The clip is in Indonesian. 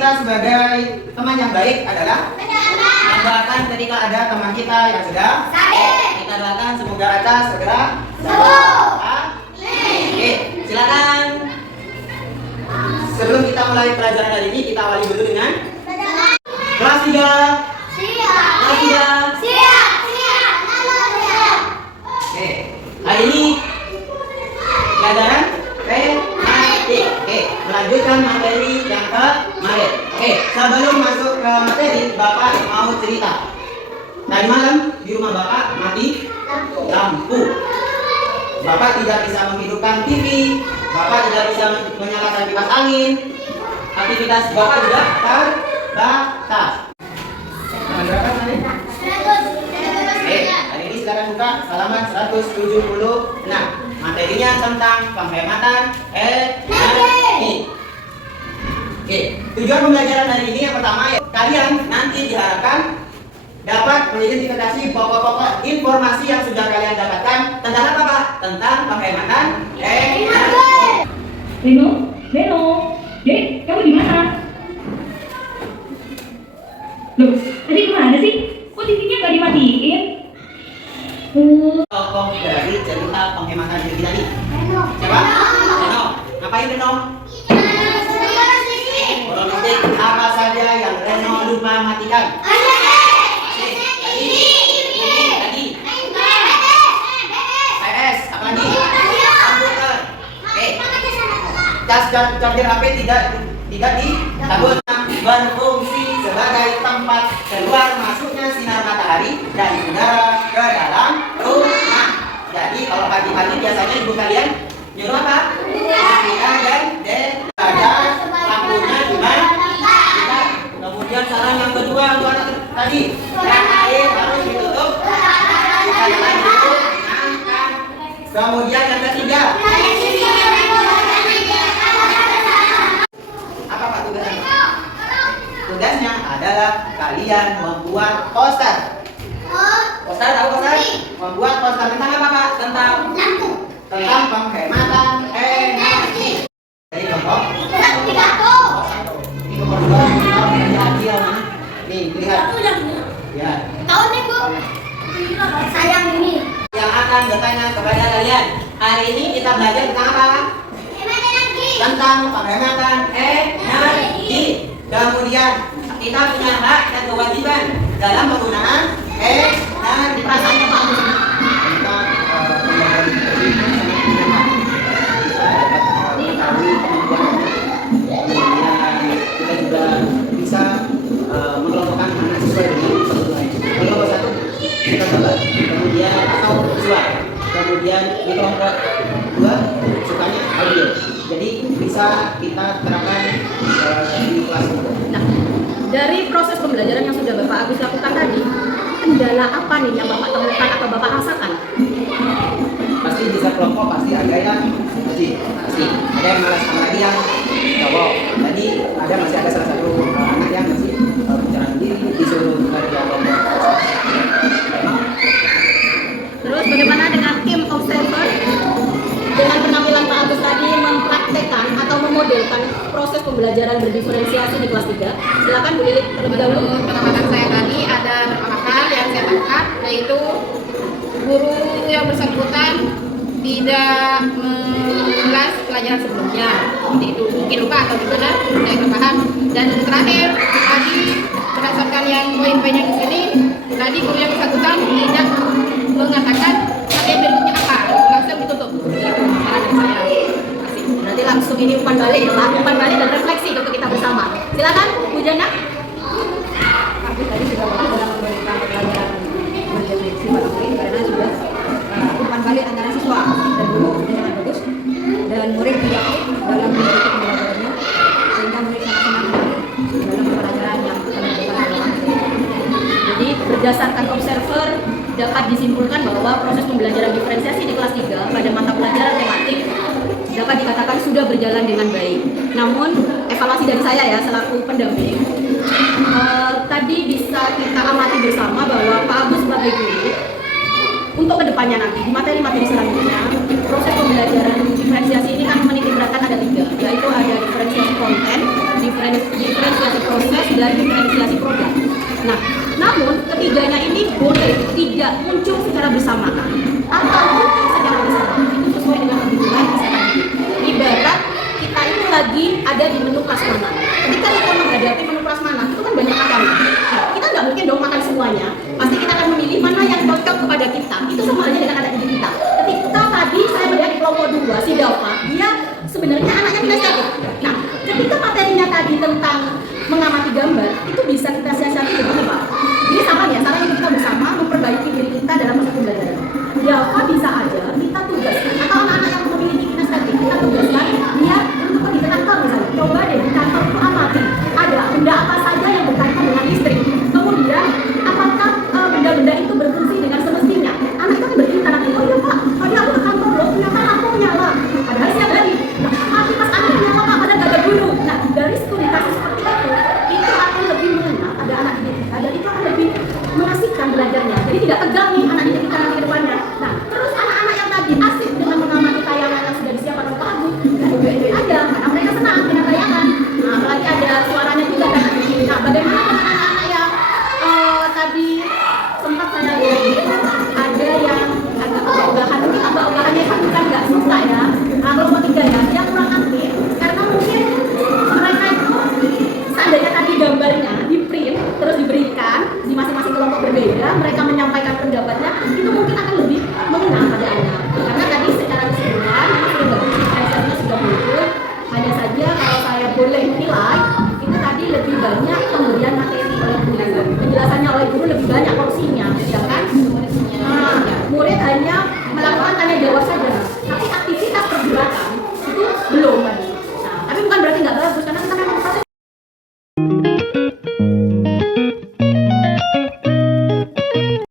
kita sebagai teman yang baik adalah mendoakan ketika ada teman kita yang sedang sakit. Kita doakan semoga Aca segera sembuh. Oke, silakan. Sebelum kita mulai pelajaran hari ini, kita awali dulu dengan kelas 3. Kelas 3. Oke, hari ini pelajaran tematik. Oke, melanjutkan materi yang kemarin. Oke, sebelum masuk ke materi, Bapak mau cerita. Tadi malam di rumah Bapak mati lampu. Bapak tidak bisa menghidupkan TV. Bapak tidak bisa menyalakan kipas angin. Aktivitas Bapak juga terbatas. Berapa tadi? Oke, hari ini silakan buka halaman 176. Materinya tentang penghematan energi. Oke, tujuan pembelajaran hari ini yang pertama ya, kalian nanti diharapkan dapat mengidentifikasi pokok-pokok informasi yang sudah kalian dapatkan tentang apa Pak? Tentang penghematan energi. Reno, Dek, kamu di mana? Loh, tadi kemana sih? Kok TV-nya nggak dimatiin? Tokoh dari cerita penghematan energi tadi. Siapa? Reno. Ngapain Reno? Listrik. Apa saja yang Reno lupa matikan? Charger HP tidak dicabut, berfungsi sebagai tempat keluar masuknya sinar matahari dan udara ke dalam rumah. Jadi kalau pagi-pagi biasanya ibu kalian nyuruh apa? Matikan dan ada lampunya cuma tidak. Kemudian saran yang kedua tadi, keran air harus ditutup. Kemudian yang ketiga, tugasnya adalah kalian membuat poster. Poster tahu poster? Membuat poster tentang apa Pak? Tentang penghematan energi. Jadi kelompok. Ini kelompok dua. Nih lihat. Ya. Tahu nih Bu. Sayang ini. Yang akan bertanya kepada kalian, hari ini kita belajar tentang apa? Tentang penghematan energi. Kemudian kita punya hak dan kewajiban dalam penggunaan energi. Perasaan Bapak kita juga bisa mengelompokkan anak sesuai dengan kebutuhan. Kelompok 1 kita sabar, kemudian atau visual, kemudian di kelompok 2 sukanya audio. Jadi bisa kita terapkan di kelas. Nah, dari proses pembelajaran yang sudah Bapak Agus lakukan tadi, kendala apa nih yang Bapak temukan atau Bapak rasakan? Pasti bisa kelompok, pasti ada yang pasti ada yang malas, sama lagi yang cowok. Jadi masih ada salah satu anak yang masih bicara sendiri, disuruh kerja kelompok. Terus bagaimana dengan tim observer? Dengan penampilan Pak Agus tadi mempraktekkan atau memodelkan proses pembelajaran berdiferensiasi di kelas 3. Silakan Bu Lilit terlebih dahulu. Pengamatan saya tadi ada beberapa hal yang saya tangkap, yaitu guru yang bersangkutan tidak mengulas pelajaran sebelumnya. Seperti itu, mungkin lupa atau gimana, saya nggak paham. Dan terakhir tadi berdasarkan yang poin-poin yang di sini, tadi guru yang bersangkutan tidak mengatakan materi berikutnya apa, langsung ditutup. Itu saran dari saya. Nanti langsung ini umpan balik dan refleksi untuk kita bersama. Silakan Bu Jana. Aku tadi sudah dalam memberikan pelajaran berefleksi materi karena sudah umpan balik antara siswa dan guru dengan bagus dan murid juga aktif dalam mengikuti pembelajarannya sehingga murid sangat senang dalam pelajaran yang telah dilakukan. Jadi berdasarkan observer dapat disimpulkan bahwa proses pembelajaran diferensiasi di kelas 3 pada mata pelajaran tematik dapat dikatakan sudah berjalan dengan baik. Namun evaluasi dari saya ya selaku pendamping, tadi bisa kita amati bersama bahwa Pak Agus sebagai guru untuk kedepannya nanti di materi-materi selanjutnya proses pembelajaran diferensiasi ini kan menitik beratkan ada 3, yaitu ada diferensiasi konten, diferensiasi dari diferensiasi program. Nah, namun ketiganya ini boleh tidak muncul secara bersamaan atau secara bersamaan. Itu sesuai dengan kebutuhan kesehatan. Ibarat kita itu lagi ada di menu prasmanan. Ketika kita menghadapi menu prasmanan, itu kan banyak makanan. Nah, kita nggak mungkin dong makan semuanya. Pasti kita akan memilih mana yang cocok kepada kita. Itu sama aja dengan anak didik kita. Ketika tadi saya melihat di kelompok 2, si Dava, dia sebenarnya anaknya kinestetik. Nah, ketika materinya tadi tentang mengamati gambar, itu bisa kita siasati dengan apa? Ini sama ya, salah kita bersama memperbaiki diri kita dalam proses pembelajaran. Dava bisa aja kita tugaskan, atau anak-anak yang memiliki kinestetik, kita tugaskan dia untuk pergi ke kantor misalnya. Coba deh di kantor itu amati, ada benda apa saja yang berkaitan dengan listrik. Kemudian, apakah benda-benda itu berfungsi dengan semestinya? Anak itu kan bercerita nanti, oh iya Pak, tadi aku ke kantor loh, ternyata lampu nyala. Padahal siap hari. Nah, tapi pas anak nyala Pak, padahal gak ada guru. Nah, dari studi kasus seperti itu akan lebih mengena pada anak didik kita, dan itu akan lebih mengasihkan belajarnya. Jadi tidak tegang nih anak didik kita nanti ke depannya. Nah, terus anak-anak yang tadi asik dengan mengamati tayangan yang sudah disiapkan oleh Pak Agung, ya enjoy aja, karena mereka senang dengan tayangan. Nah, apalagi ada suaranya juga kan. Nah, bagaimana dengan anak-anak yang tadi sempat saya lihat ada yang agak ogah-ogahan, mungkin ogah-ogahannya kan bukan nggak suka ya. Nah, kelompok 3 ya, dia kurang aktif karena mungkin mereka itu seandainya tadi gambarnya di print terus diberikan di masing-masing kelompok berbeda, mereka menyampaikan pendapatnya, itu mungkin akan lebih mengena pada anak. Karena tadi secara keseluruhan sudah bagus, hasilnya sudah muncul. Hanya saja kalau saya boleh nilai, itu tadi lebih banyak pemberian materi oleh guru, penjelasannya oleh guru lebih banyak porsinya, ya kan? Nah, murid hanya melakukan tanya jawab saja, tapi aktivitas